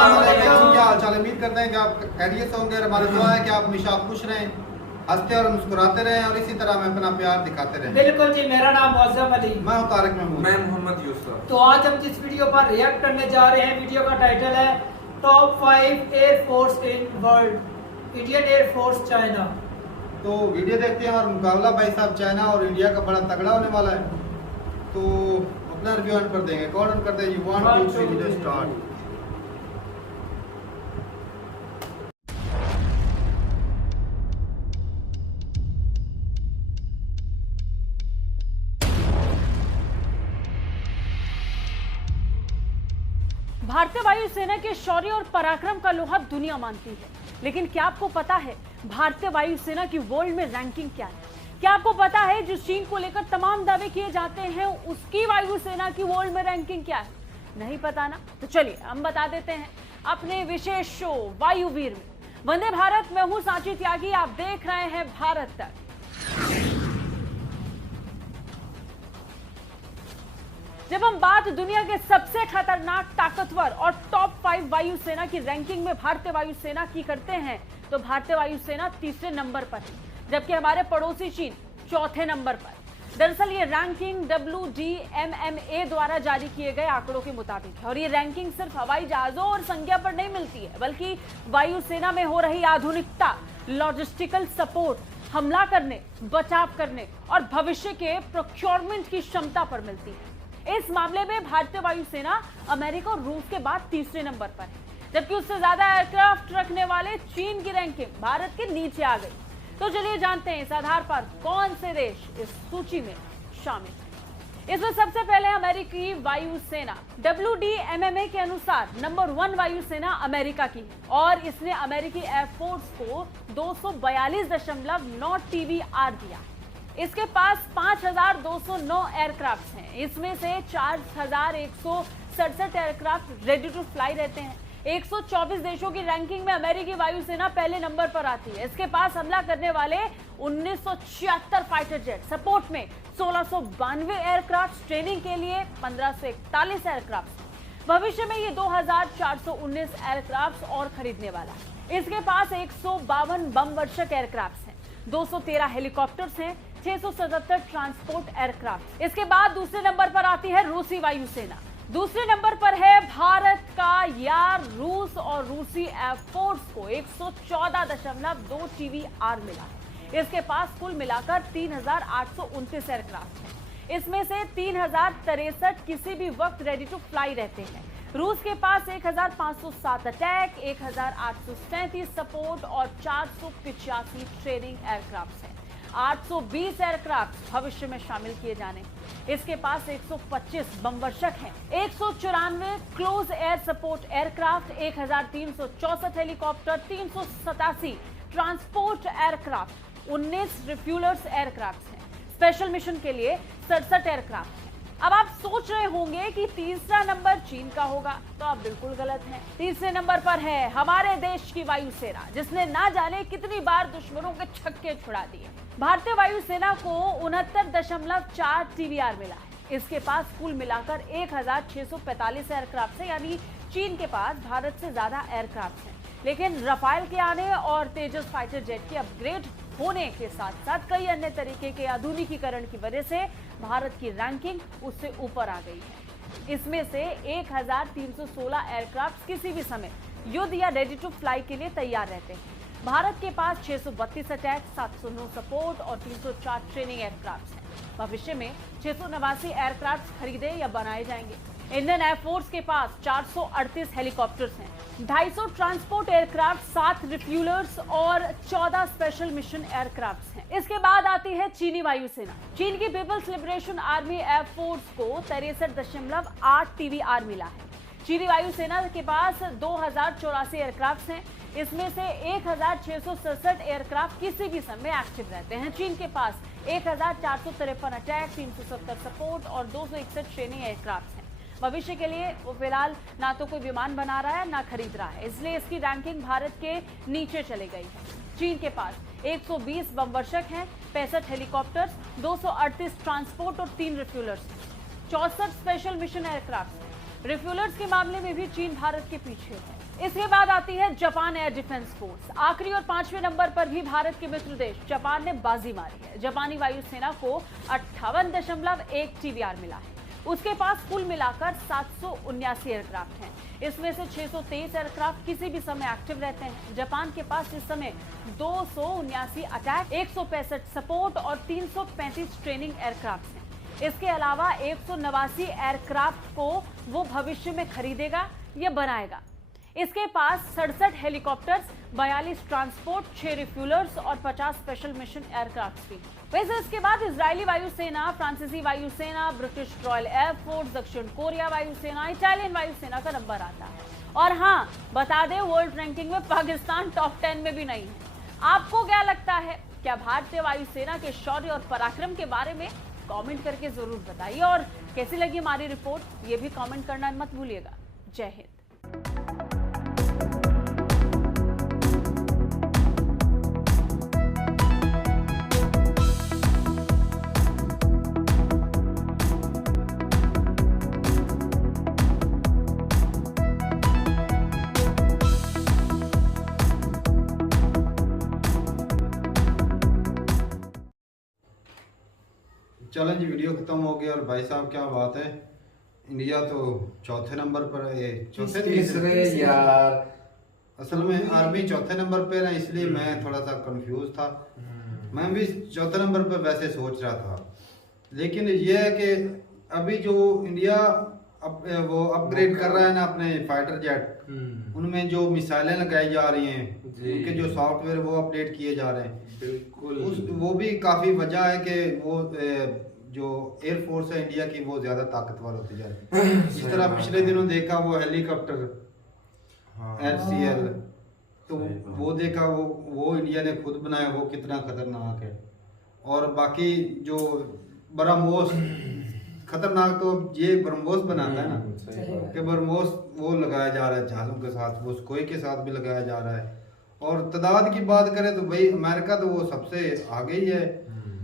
वालेकुम, क्या हाल चाल। उम्मीद करते हैं कि आप खैरियत से होंगे और हमारी दुआ है कि आप हमेशा खुश रहें, हंसते और मुस्कुराते रहें और इसी तरह हमें अपना प्यार दिखाते रहें। बिल्कुल जी, मेरा नाम मौज़म अली, मैं हूं तारिक महमूद, मैं मोहम्मद यूसुफ। तो आज हम जिस वीडियो पर रिएक्ट करने जा रहे हैं, वीडियो का टाइटल है top 5 air force in world, Indian air force China. तो वीडियो देखते हैं और मुकाबला भाई साहब चाइना और इंडिया का बड़ा तगड़ा होने वाला है। तो अपना रिव्यू ऑन कर देंगे। कौन ऑन करते हैं? You want to see video start. भारतीय वायुसेना के शौर्य और पराक्रम का लोहा दुनिया मानती है, लेकिन क्या आपको पता है भारतीय वायुसेना की वर्ल्ड में रैंकिंग क्या है? क्या आपको पता है जिस चीन को लेकर तमाम दावे किए जाते हैं उसकी वायुसेना की वर्ल्ड में रैंकिंग क्या है? नहीं पता ना? तो चलिए हम बता देते हैं अपने विशेष शो वायुवीर में। वंदे भारत, मैं हूं सांची त्यागी, आप देख रहे हैं भारत तक। जब हम बात दुनिया के सबसे खतरनाक, ताकतवर और टॉप 5 वायुसेना की रैंकिंग में भारतीय वायुसेना की करते हैं, तो भारतीय वायुसेना तीसरे नंबर पर है, जबकि हमारे पड़ोसी चीन चौथे नंबर पर। दरअसल ये रैंकिंग WDMMA द्वारा जारी किए गए आंकड़ों के मुताबिक है, और ये रैंकिंग सिर्फ हवाई जहाजों और संख्या पर नहीं मिलती है, बल्कि वायुसेना में हो रही आधुनिकता, लॉजिस्टिकल सपोर्ट, हमला करने, बचाव करने और भविष्य के प्रोक्योरमेंट की क्षमता पर मिलती है। इस मामले में भारतीय वायुसेना अमेरिका और रूस के बाद तीसरे नंबर पर है, जबकि उससे ज्यादा एयरक्राफ्ट रखने वाले चीन की रैंकिंग भारत के नीचे आ गई। तो चलिए जानते हैं इस आधार पर कौन से देश इस सूची में शामिल है। इसमें सबसे पहले अमेरिकी वायुसेना। WDMMA के अनुसार नंबर 1 वायुसेना अमेरिका की है, और इसने अमेरिकी एयरफोर्स को 242.9 TVR दिया। इसके पास 5,209 एयरक्राफ्ट हैं, इसमें से 4,167 एयरक्राफ्ट रेडी टू फ्लाई रहते हैं। 124 देशों की रैंकिंग में अमेरिकी वायुसेना पहले नंबर पर आती है। इसके पास हमला करने वाले 1976 फाइटर जेट, सपोर्ट में 1692 एयरक्राफ्ट, ट्रेनिंग के लिए 1541 एयरक्राफ्ट। भविष्य में ये 2,419 एयरक्राफ्ट और खरीदने वाला है। इसके पास 152 बम वर्षक एयरक्राफ्ट हैं, 213 हेलीकॉप्टर्स हैं, 677 ट्रांसपोर्ट एयरक्राफ्ट। इसके बाद दूसरे नंबर पर आती है रूसी वायुसेना। दूसरे नंबर पर है भारत का यार रूस, और रूसी एयरफोर्स को 114.2 TVR मिला है। इसके पास कुल मिलाकर 3,829 एयरक्राफ्ट हैं, इसमें से 3,063 किसी भी वक्त रेडी टू फ्लाई रहते हैं। रूस के पास 1,507 अटैक, 1,837 सपोर्ट और 485 ट्रेनिंग एयरक्राफ्ट हैं। 820 एयरक्राफ्ट भविष्य में शामिल किए जाने। इसके पास 125 बमवर्षक हैं, 194 close air support aircraft, 1,364 helicopter, 387 transport aircraft, 19 refuellers aircraft हैं। स्पेशल मिशन के लिए 67 एयरक्राफ्ट हैं। अब आप सोच रहे होंगे कि तीसरा नंबर चीन का होगा, तो आप बिल्कुल गलत हैं। तीसरे नंबर पर है हमारे देश की वायुसेना, जिसने ना जाने कितनी बार दुश्मनों के छक्के छुड़ा दिए। भारतीय वायुसेना को 69.4 TVR मिला है। इसके पास कुल मिलाकर 1,645 एयरक्राफ्ट है, यानी चीन के पास भारत से ज्यादा एयरक्राफ्ट हैं। लेकिन रफाल के आने और तेजस फाइटर जेट के अपग्रेड होने के साथ साथ कई अन्य तरीके के आधुनिकीकरण की वजह से भारत की रैंकिंग उससे ऊपर आ गई है। इसमें से 1,316 एयरक्राफ्ट किसी भी समय युद्ध या रेडी टू फ्लाई के लिए तैयार रहते हैं। भारत के पास 632 अटैक, 709 सपोर्ट और 304 ट्रेनिंग एयरक्राफ्ट हैं। भविष्य में 689 एयरक्राफ्ट खरीदे या बनाए जाएंगे। इंडियन एयरफोर्स के पास 438 हेलीकॉप्टर्स हैं, 250 ट्रांसपोर्ट एयरक्राफ्ट, 7 रिफ्यूलर्स और 14 स्पेशल मिशन एयरक्राफ्ट हैं। इसके बाद आती है चीनी वायुसेना। चीन की पीपल्स लिबरेशन आर्मी एयरफोर्स को 63.8 TVR मिला है। चीनी वायुसेना के पास 2,084 एयरक्राफ्ट हैं, इसमें से 1,667 एयरक्राफ्ट किसी भी समय एक्टिव रहते हैं। चीन के पास 1,453 अटैक, 370 सपोर्ट और 261 ट्रेनिंग एयरक्राफ्ट हैं। भविष्य के लिए वो फिलहाल ना तो कोई विमान बना रहा है ना खरीद रहा है, इसलिए इसकी रैंकिंग भारत के नीचे चली गई है। चीन के पास 120 बमवर्षक हैं, 65 हेलीकॉप्टर्स, 238 ट्रांसपोर्ट और 3 रिफ्यूलर्स, 64 स्पेशल मिशन एयरक्राफ्ट, रिफ्यूलर्स के मामले में भी चीन भारत के पीछे है। इसके बाद आती है जापान एयर डिफेंस फोर्स। आखिरी और 5वें नंबर पर भी भारत के मित्र देश जापान ने बाजी मारी है। जापानी वायुसेना को 58.1 TBR मिला है। उसके पास कुल मिलाकर 779 एयरक्राफ्ट हैं। इसमें से 623 एयरक्राफ्ट किसी भी समय एक्टिव रहते हैं। जापान के पास इस समय 279 अटैक, 165 सपोर्ट और 335 ट्रेनिंग एयरक्राफ्ट हैं। इसके अलावा 189 एयरक्राफ्ट को वो भविष्य में खरीदेगा या बनाएगा। इसके पास 67 हेलीकॉप्टर्स, 42 ट्रांसपोर्ट, 6 रिफ्यूलर्स और 50 स्पेशल मिशन एयरक्राफ्ट भी। वैसे इसके बाद इजरायली वायुसेना, फ्रांसीसी वायुसेना, ब्रिटिश रॉयल एयरफोर्स, दक्षिण कोरिया वायुसेना, इटालियन वायुसेना का नंबर आता है। और हाँ, बता दें वर्ल्ड रैंकिंग में पाकिस्तान टॉप 10 में भी नहीं है। आपको क्या लगता है? क्या भारतीय वायुसेना के शौर्य और पराक्रम के बारे में कमेंट करके जरूर बताइए। और कैसी लगी हमारी रिपोर्ट, ये भी कमेंट करना मत भूलिएगा। जय हिंद। चलें जी, वीडियो खत्म हो गया। और भाई साहब क्या बात है, इंडिया तो चौथे नंबर पर है, चौथे तीसरे यार। असल में आर्मी चौथे नंबर पर है, इसलिए मैं थोड़ा सा कंफ्यूज था। मैं भी चौथे नंबर पर वैसे सोच रहा था, लेकिन ये है कि अभी जो इंडिया वो अपग्रेड कर रहा है ना अपने फाइटर जेट, उनमें जो मिसाइलें लगाई जा रही हैं, उनके जो सॉफ्टवेयर वो अपडेट किए जा रहे हैं। बिल्कुल वो भी काफी वजह है कि वो जो एयरफोर्स है इंडिया की वो ज्यादा ताकतवर होती जा रही है। जिस तरह पिछले दिनों देखा वो हेलीकॉप्टर FCL, तो वो देखा वो इंडिया ने खुद बनाया, वो कितना खतरनाक है। और बाकी जो ब्रह्मोस खतरनाक, तो ये ब्रह्मोस बनाता है ना, कि ब्रह्मोस वो लगाया जा रहा है जहाजों के साथ, वो सुखोई के साथ भी लगाया जा रहा है। और तादाद की बात करें तो भाई अमेरिका तो वो सबसे आगे ही है,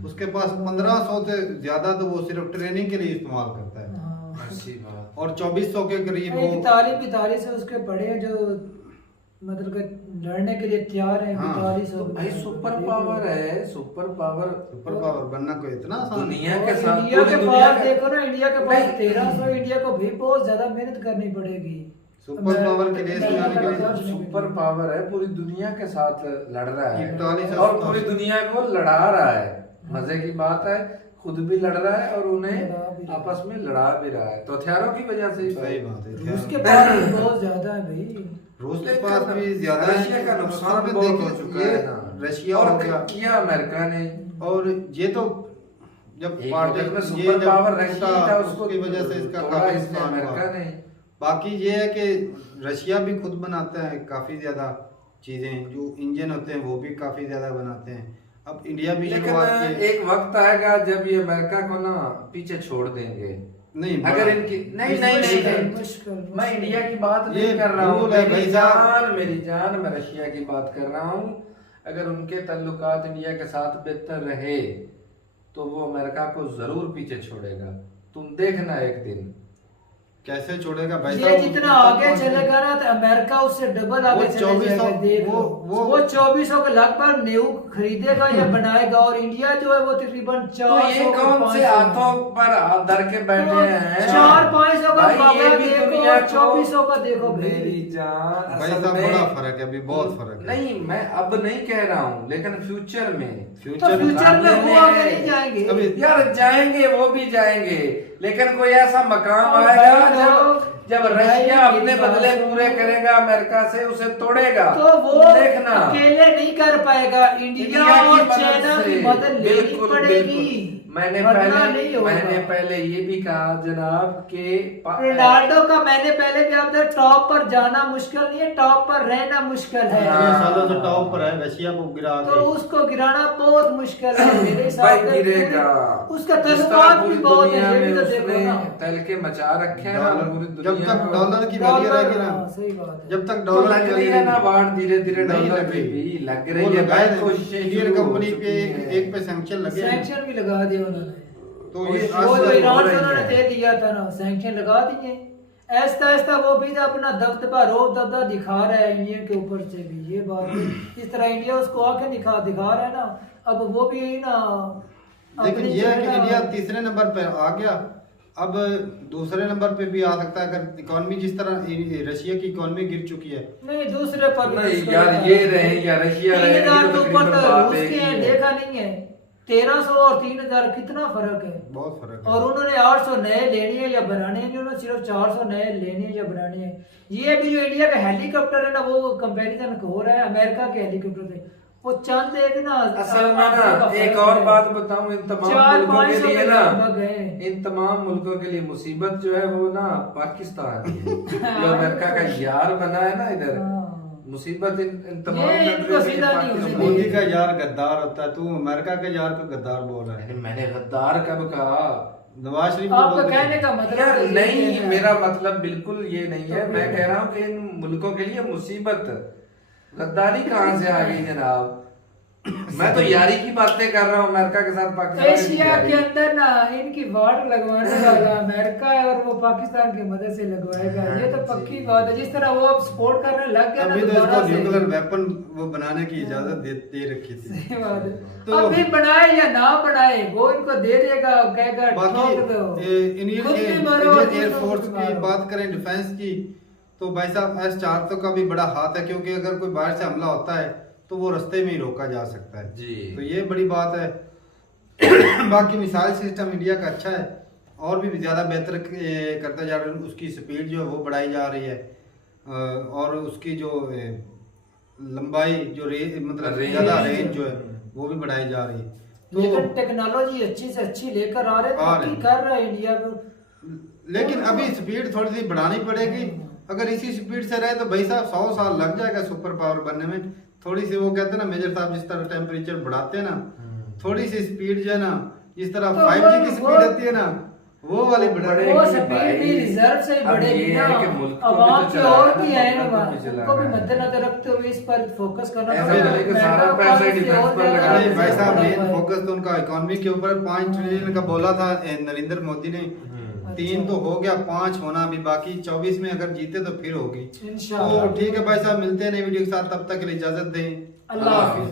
उसके पास 1500 से ज्यादा तो वो सिर्फ ट्रेनिंग के लिए इस्तेमाल करता है। अच्छी बात। और 2400 के करीब वो 41 से उसके बड़े हैं जो मतलब कि लड़ने के लिए तैयार हैं। 42 तो भाई सुपर पावर है, सुपर पावर बनना कोई इतना आसान दुनिया के साथ। इंडिया के पास देखो ना, इंडिया के पास 1300, इंडिया को भी बहुत ज्यादा मेहनत करनी पड़ेगी सुपर पावर के देश में आने के लिए। सुपर पावर है, पूरी दुनिया के साथ लड़ रहा है 41 और पूरी दुनिया को लड़ा रहा है। मजे की बात है, खुद भी लड़ रहा है और उन्हें आपस में लड़ा भी रहा है, तो हथियारों की वजह से। सही बात है, रूस के पास बहुत ज्यादा है भाई। रूस के पास भी ज्यादा रशिया का नुकसान बहुत हो चुका है ना। रशिया हो गया, किया अमेरिका ने। और ये तो जब पार्टी में सुपर पावर रही था, उसकी वजह से इसका तोड़ा काफी इसने नुकसान अमेरिका हुआ। ने। बाकी ये है कि रशिया भी खुद बनाता है काफी ज्यादा चीजें, जो इंजन होते हैं वो भी काफी ज्यादा बनाते हैं। अब इंडिया भी लेकिन एक वक्त आएगा जब ये अमेरिका को ना पीछे छोड़ देंगे। नहीं, अगर इनकी नहीं मैं इंडिया की बात ये नहीं कर रहा हूँ, मेरी मेरी जान, मैं रशिया की बात कर रहा हूँ। अगर उनके ताल्लुकात इंडिया के साथ बेहतर रहे तो वो अमेरिका को जरूर पीछे छोड़ेगा। तुम देखना एक दिन कैसे छोड़ेगा भाई ये साहब। जितना आगे चलेगा ना तो अमेरिका उससे डबल आगे चले जाएगा। देखो वो 2400 के लगभग न्यू खरीदेगा या बनाएगा, और इंडिया जो है वो तकरीबन 400। तो ये कौन से हाथों पर हाथ धर के बैठे हैं? 400-500 का ये भी दुनिया 2400 का देखो मेरी जान। भाई साहब बड़ा फर्क है, अभी बहुत फर्क है। नहीं, मैं अब नहीं कह रहा हूँ, लेकिन फ्यूचर में फ्यूचर में वो आगे नहीं जाएंगे यार, जाएंगे वो भी जाएंगे, लेकिन कोई ऐसा मकाम आएगा जब रशिया अपने बदले पूरे करेगा अमेरिका से, उसे तोड़ेगा। तो वो देखना अकेले नहीं कर पाएगा, इंडिया और चाइना की मदद लेनी पड़ेगी। मैंने पहले ये भी कहा जनाब कि रोनाल्डो का मैंने पहले भी आपसे टॉप पर जाना मुश्किल नहीं है, टॉप पर रहना मुश्किल है। सालों से टॉप पर है, रशिया को गिरा तो उसको गिराना बहुत मुश्किल है मेरे हिसाब से। गिरेगा, उसका तस्वीर भी बहुत है, ये भी तो देखो ना। तल के मचा रखे हैं ना पूरी दुनिया। जब तक डॉलर की वैल्यू रहेगी ना, सही बात है, जब तक तो डॉलर लग रही है ना बाढ़, धीरे धीरे नहीं डॉलर लगी। भी लग रही है। कोशिशें इंडियन कंपनी पे एक पे सैंक्शन लगे हैं। सैंक्शन भी लगा दिए उन्होंने। तो ये वो जो ईरान से उन्होंने दे दिया था ना, सैंक्शन लगा दिए। ऐसा ऐसा वो भी अपना दबदबा रोब दबदबा दिखा रहा है इंडिया के ऊपर से भी, ये बात है। इस तरह इंडिया उसको आके दिखा रहा है ना, अब वो भी ना। लेकिन ये है कि इंडिया तीसरे नंबर पे आ गया, अब दूसरे नंबर पे भी आ सकता है अगर इकोनॉमी जिस तरह रशिया की इकोनॉमी गिर चुकी है। नहीं दूसरे पर नहीं यार, ये रहे या रशिया रहे, 3000 के ऊपर तो बात रूस एक के ही हैं, है। देखा नहीं है। 1300 और 3000 कितना फर्क है। बहुत फर्क है। और उन्होंने 800 नए लेने हैं या बनाने हैं, उन्होंने सिर्फ 400 नए लेने हैं या बनाने हैं। ये भी जो इंडिया का हेलीकॉप्टर है ना, वो कंपैरिजन हो रहा है अमेरिका के हेलीकॉप्टर से, वो चंद एक ना असल में ना एक और बात बताऊं, इन तमाम मुल्कों के लिए ना, इन तमाम मुल्कों के लिए मुसीबत जो है वो ना पाकिस्तान है जो अमेरिका का यार बना है ना इधर, मुसीबत इन तमाम इनको सीधा नहीं होने कंट्रीज मोदी का यार गद्दार होता है, तू अमेरिका के यार को गद्दार बोल रहा है। मैंने गद्दार कब कहा? नवाज शरीफ आपका कहने का मतलब यार तो ये नहीं, है। मेरा मतलब बिल्कुल ये नहीं है। मैं कह रहा हूँ कि इन मुल्कों के लिए मुसीबत, गद्दारी कहाँ से आ गई जनाब? मैं तो यारी की बातें कर रहा हूँ अमेरिका के साथ, पाकिस्तान की एशिया यारी। के अंदर ना इनकी वाट लगवाने वाला अमेरिका है और वो पाकिस्तान की मदद से लगवाएगा, ये तो पक्की बात है। जिस तरह वो अब सपोर्ट करने लग गया ना अभी तो दोबारा इसको से। न्यूक्लियर वेपन वो बनाने की इजाजत दे रखी थी। सही बात है। तो- अभी बनाए या ना बनाए वो इनको दे देगा, कहेगा बाकी ठोक दो। इंडियन खुद भी मरो और एयर दूसरों फोर्स को की मारो। बात करें, डिफेंस की, तो भाई साहब S-400 का भी बड़ा हाथ है, क्योंकि अगर कोई बाहर से हमला होता है तो वो रास्ते में ही रोका जा सकता है जी। तो ये बड़ी बात है। बाकी मिसाइल सिस्टम इंडिया का अच्छा है और भी ज्यादा बेहतर करता जा रहा है, उसकी स्पीड जो है वो बढ़ाई जा रही है और उसकी जो लंबाई जो मतलब रेंज। ज्यादा रेंज जो है वो भी बढ़ाई जा रही है। लेकिन टेक्नोलॉजी अच्छी से अच्छी लेकर आ रहे आ रहे हैं, कर रहा है इंडिया को। लेकिन अभी स्पीड थोड़ी सी बढ़ानी पड़ेगी। अगर इसी स्पीड से रहे तो भाई साहब 100 साल लग जाएगा सुपर पावर बनने में। थोड़ी सी वो कहते हैं ना मेजर साहब, जिस तरह टेम्परेचर बढ़ाते हैं ना, थोड़ी सी स्पीड जो है ना, जिस तरह तो 5G की वो- स्पीड होती है ना, वो वाली बढ़ा बढ़ेगी वो भाई। स्पीड भी रिजर्व से अब बढ़ेगी ये ना। है कि मुल्क को भी अवाम तो की चलाना और है, भी है ना, मुल्क को भी चलाना उनको भी है। मद्देनजर रखते हुए इस पर फोकस करना ऐसा पड़ेगा। नहीं कि सारा मेट्रो पैसा पॉलिसी डिफेंस और पर ज्यादा लगा नहीं भाई साहब, बढ़ाई मेन है। फोकस तो उनका इकोनॉमी के ऊपर 5 ट्रिलियन का बोला था नरेंद्र मोदी ने। 3 तो हो गया, 5 होना अभी बाकी। 24 में अगर जीते तो फिर होगी। इंशाअल्लाह। तो ठीक है भाई साहब, मिलते हैं नई वीडियो के साथ, तब तक के लिए इजाजत दें। अल्लाह हाफिज।